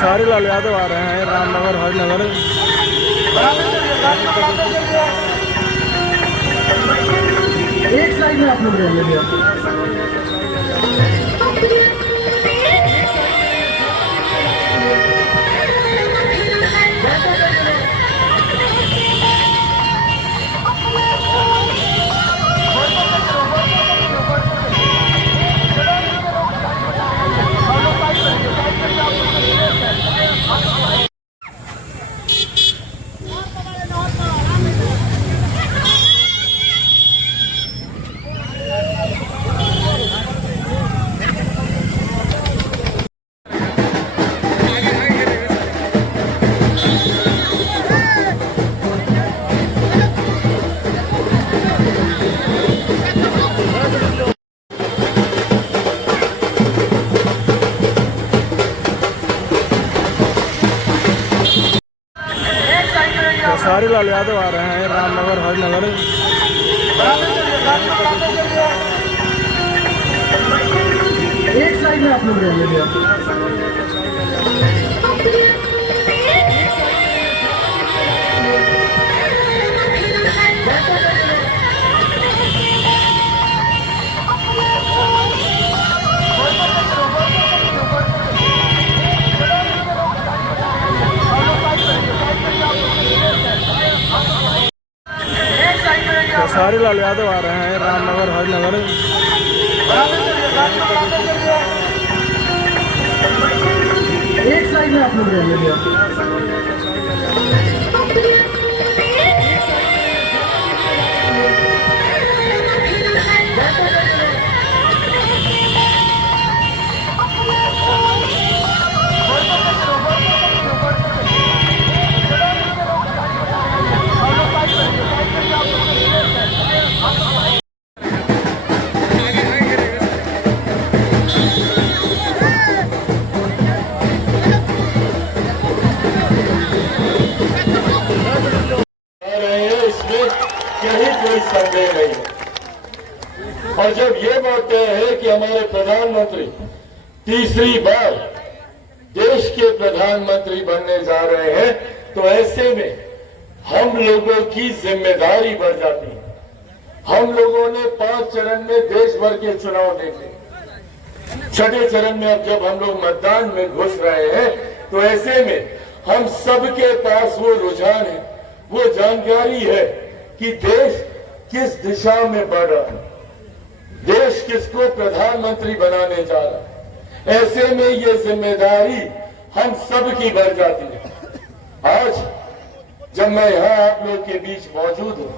खेसारी लाल यादव आ रहे हैं रामनगर हरिनगर। एक साइड में आप लोग रहेंगे। खेसारी लाल यादव आ रहे हैं रामनगर हरिनगर। एक साइड में आप लोग रहेंगे। खेसारी लाल यादव आ रहे हैं रामनगर हरिनगर। एक साइड में आप लोग रहेंगे। यही कोई संदेह नहीं है। और जब ये बात तय है कि हमारे प्रधानमंत्री तीसरी बार देश के प्रधानमंत्री बनने जा रहे हैं, तो ऐसे में हम लोगों की जिम्मेदारी बढ़ जाती है। हम लोगों ने 5 चरण में देश भर के चुनाव देखे, छठे चरण में अब जब हम लोग मतदान में घुस रहे हैं, तो ऐसे में हम सबके पास वो रुझान है, वो जानकारी है कि देश किस दिशा में बढ़ रहा है, देश किसको प्रधानमंत्री बनाने जा रहा है। ऐसे में ये जिम्मेदारी हम सब की बढ़ जाती है। आज जब मैं यहां आप लोग के बीच मौजूद हूं,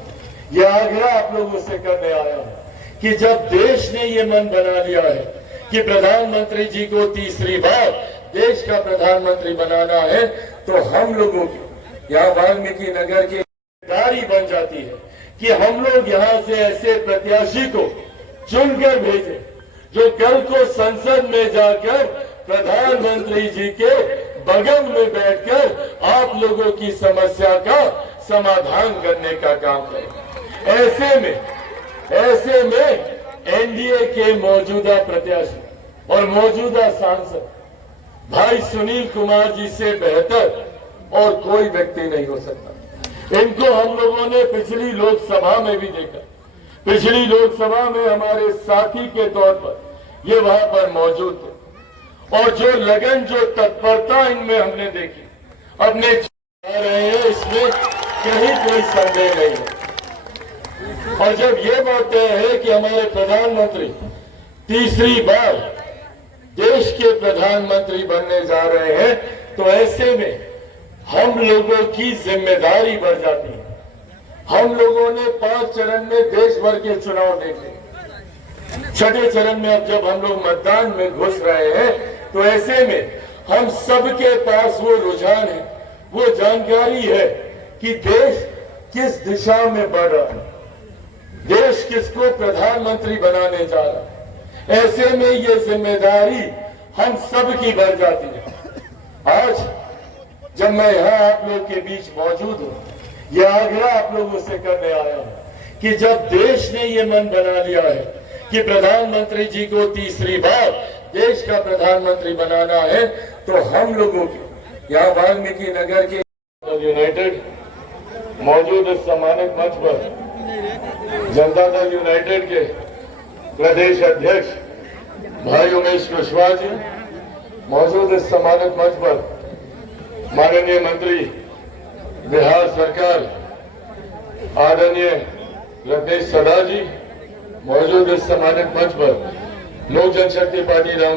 यह आग्रह आप लोगों से करने आया हूं कि जब देश ने ये मन बना लिया है कि प्रधानमंत्री जी को तीसरी बार देश का प्रधानमंत्री बनाना है, तो हम लोगों की यहाँ वाल्मीकि नगर की जिम्मेदारी बन जाती है कि हम लोग यहाँ से ऐसे प्रत्याशी को चुनकर भेजें जो कल को संसद में जाकर प्रधानमंत्री जी के बगल में बैठकर आप लोगों की समस्या का समाधान करने का काम करें। ऐसे में एनडीए के मौजूदा प्रत्याशी और मौजूदा सांसद भाई सुनील कुमार जी से बेहतर और कोई व्यक्ति नहीं हो सकता। इनको हम लोगों ने पिछली लोकसभा में भी देखा। पिछली लोकसभा में हमारे साथी के तौर पर ये वहां पर मौजूद थे और जो लगन, जो तत्परता इनमें हमने देखी, अपने रहे हैं, इसमें कहीं कोई संदेह नहीं है। और जब ये बात तय है कि हमारे प्रधानमंत्री तीसरी बार देश के प्रधानमंत्री बनने जा रहे हैं, तो ऐसे में हम लोगों की जिम्मेदारी बढ़ जाती है। हम लोगों ने 5 चरण में देश भर के चुनाव देखे, छठे चरण में अब जब हम लोग मतदान में घुस रहे हैं, तो ऐसे में हम सबके पास वो रुझान है, वो जानकारी है कि देश किस दिशा में बढ़ रहा है, देश किसको प्रधानमंत्री बनाने जा रहा है। ऐसे में ये जिम्मेदारी हम सब की बढ़ जाती है। आज जब मैं यहाँ आप लोग के बीच मौजूद हूँ, यह आग्रह आप लोगों से करने आया हूँ कि जब देश ने ये मन बना लिया है कि प्रधानमंत्री जी को तीसरी बार देश का प्रधानमंत्री बनाना है, तो हम लोगों की यहाँ वाल्मीकि नगर के यूनाइटेड मौजूद इस सम्मानित मंच पर जनता दल यूनाइटेड के प्रदेश अध्यक्ष भाई उमेश कुशवाहा जी, मौजूद इस सम्मानित मंच पर माननीय मंत्री बिहार सरकार आदरणीय रत्नेश सदा जी, मौजूद इस सम्मानित मंच पर लोक जनशक्ति पार्टी राम